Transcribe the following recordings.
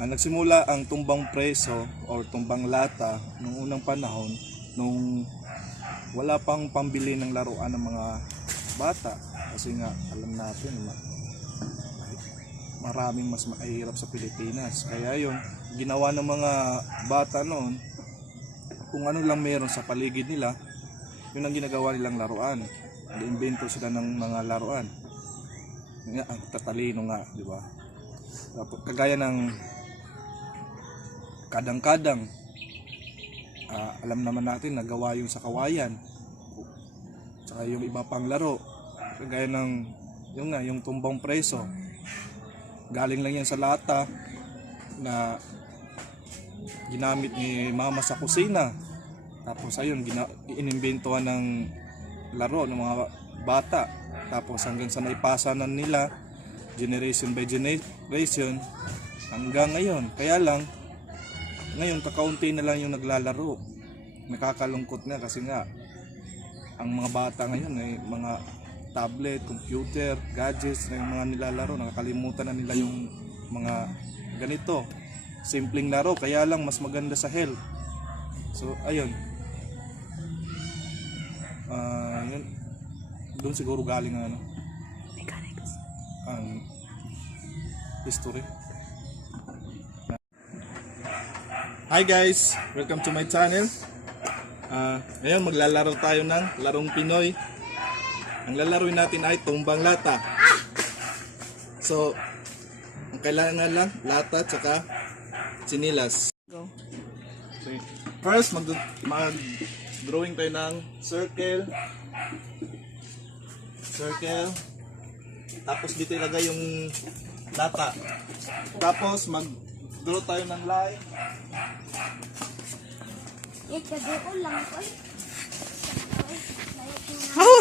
Nagsimula ang tumbang preso or tumbang lata noong unang panahon nung wala pang pambili ng laruan ng mga bata, kasi nga alam natin maraming mas mahirap sa Pilipinas. Kaya yun, ginawa ng mga bata noon, kung ano lang meron sa paligid nila, yun ang ginagawa nilang laruan. Nag-invento sila ng mga laruan. Ang tatalino nga, di ba? Kagaya ng kadang-kadang, alam naman natin nagawa yung sa kawayan, tsaka yung iba pang laro, kagaya ng yung tumbang preso, galing lang yan sa lata na ginamit ni mama sa kusina, tapos ayun inimbentuhan ng laro ng mga bata, tapos hanggang sa naipasa na nila generation by generation hanggang ngayon. Kaya lang ngayon kakaunti na lang yung naglalaro. Nakakalungkot na kasi nga ang mga bata ngayon ay mga tablet, computer, gadgets na yung mga nilalaro. Nakakalimutan na nila yung mga ganito simpleng laro, kaya lang mas maganda sa health. So ayun, yun, doon siguro galing ang ang history. Hi guys! Welcome to my channel. Ngayon maglalaro tayo ng larong Pinoy. Ang lalaroin natin ay tumbang lata. So, ang kailangan lang lata tsaka sinilas. Okay. First, mag-drawing tayo ng circle. Tapos dito ilagay yung lata. Tapos mag-draw tayo ng line.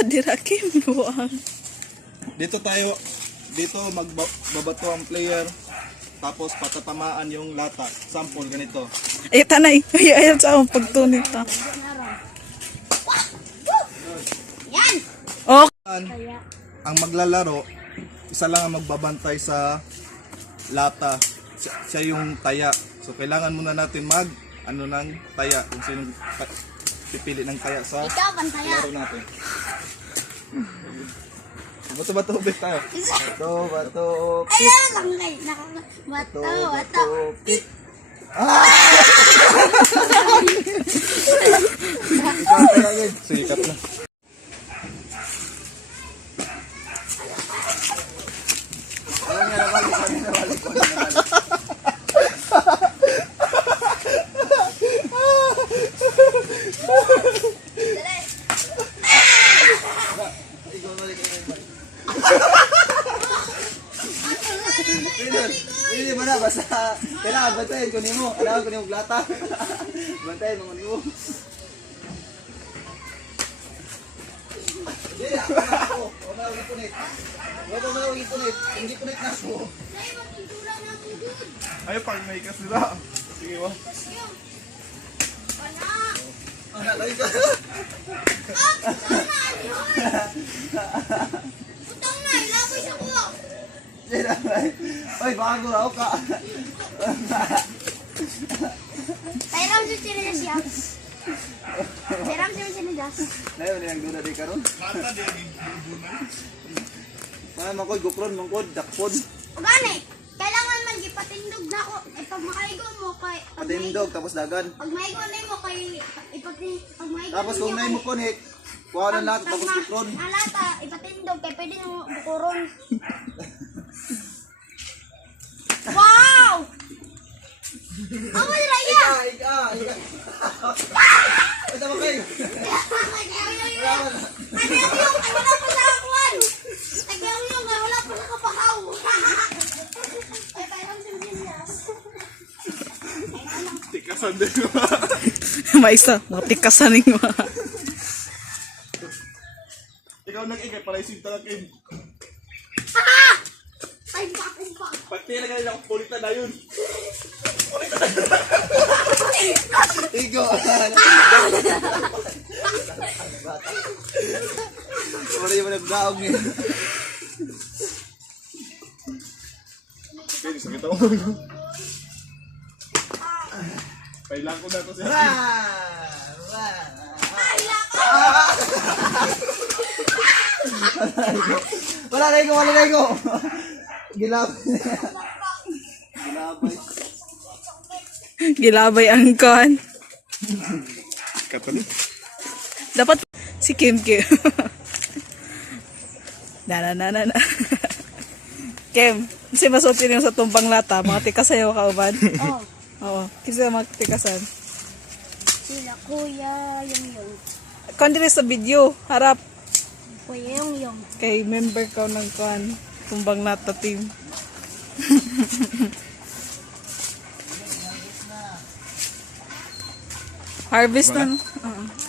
Dirakim buang. Dito magbabato ang player. Tapos patatamaan yung lata. Sample ganito. Tanay. Ayan sa akong pagtunit ta. Yan! Okay. Ang maglalaro, isa lang ang magbabantay sa lata. Siya yung taya. So kailangan muna natin ng taya, kung sino pipili ng taya sa laro natin. Bato-bato ubit tayo. Bato-bato pit. Ayun lang guys. Bato-bato pit. Sikat na. Hindi mo na, basta kailangan bantayin kunin mo. Kailangan kunin mo lata. Bantayin mo kunin mo. Hindi, ako. Huwag na huwag ipunit. Hindi punit na ako. Ayaw pag may kas nila. Sige mo. Anak, lagi ka. Utang na, ilabay sa kuha. Oy, baka guraw ka. Tayram sa sinilas yan. Tayram sa sinilas. Layo na yung duna di karon. Lata di lagi bubunan. Mga mangkod, gukron, mangkod, dakpon. O gani, kailangan man ipatindog na ako. Pag makaigo mo kay... Patindog, tapos dagan. Pag maigo na mo kay... Pag maigo Tapos kung nahin mo punit, kuha na natin, tapos gukron. Ang lata, ipatindog kay pwede na mo bukuron. Wow! Ang wala yan! Iga. Ito ba kayo? Ay, wala pa sa akuan! Ay, wala pa sa kapakaw! Ay, tayram sa sinilas. Tikasan din mo. Maisa, matikasan ning mga. Ikaw nag-ingay pala isip talaga kayo. Ay, bakong pa! Pag tinagay na ako, pulitan na yun. Igo. Wala yung nagdaog niya. Okay, sakit ako. Kailan ko na to siya. Wala na ko. Gilabay. Gilabay. Gilabay ang kan. Katolik. Dapat si Kim Kim. na. Kim, kasi masutin yung sa tumbang lata. Mga tikasayaw ka, uban? Oh, Oo. Kasi mga tikasan. sila kuya yung. Kung sa video, harap. Kuya yung. Kay member ka ng kuan. Tumbang lata team. Harvest na. Oo.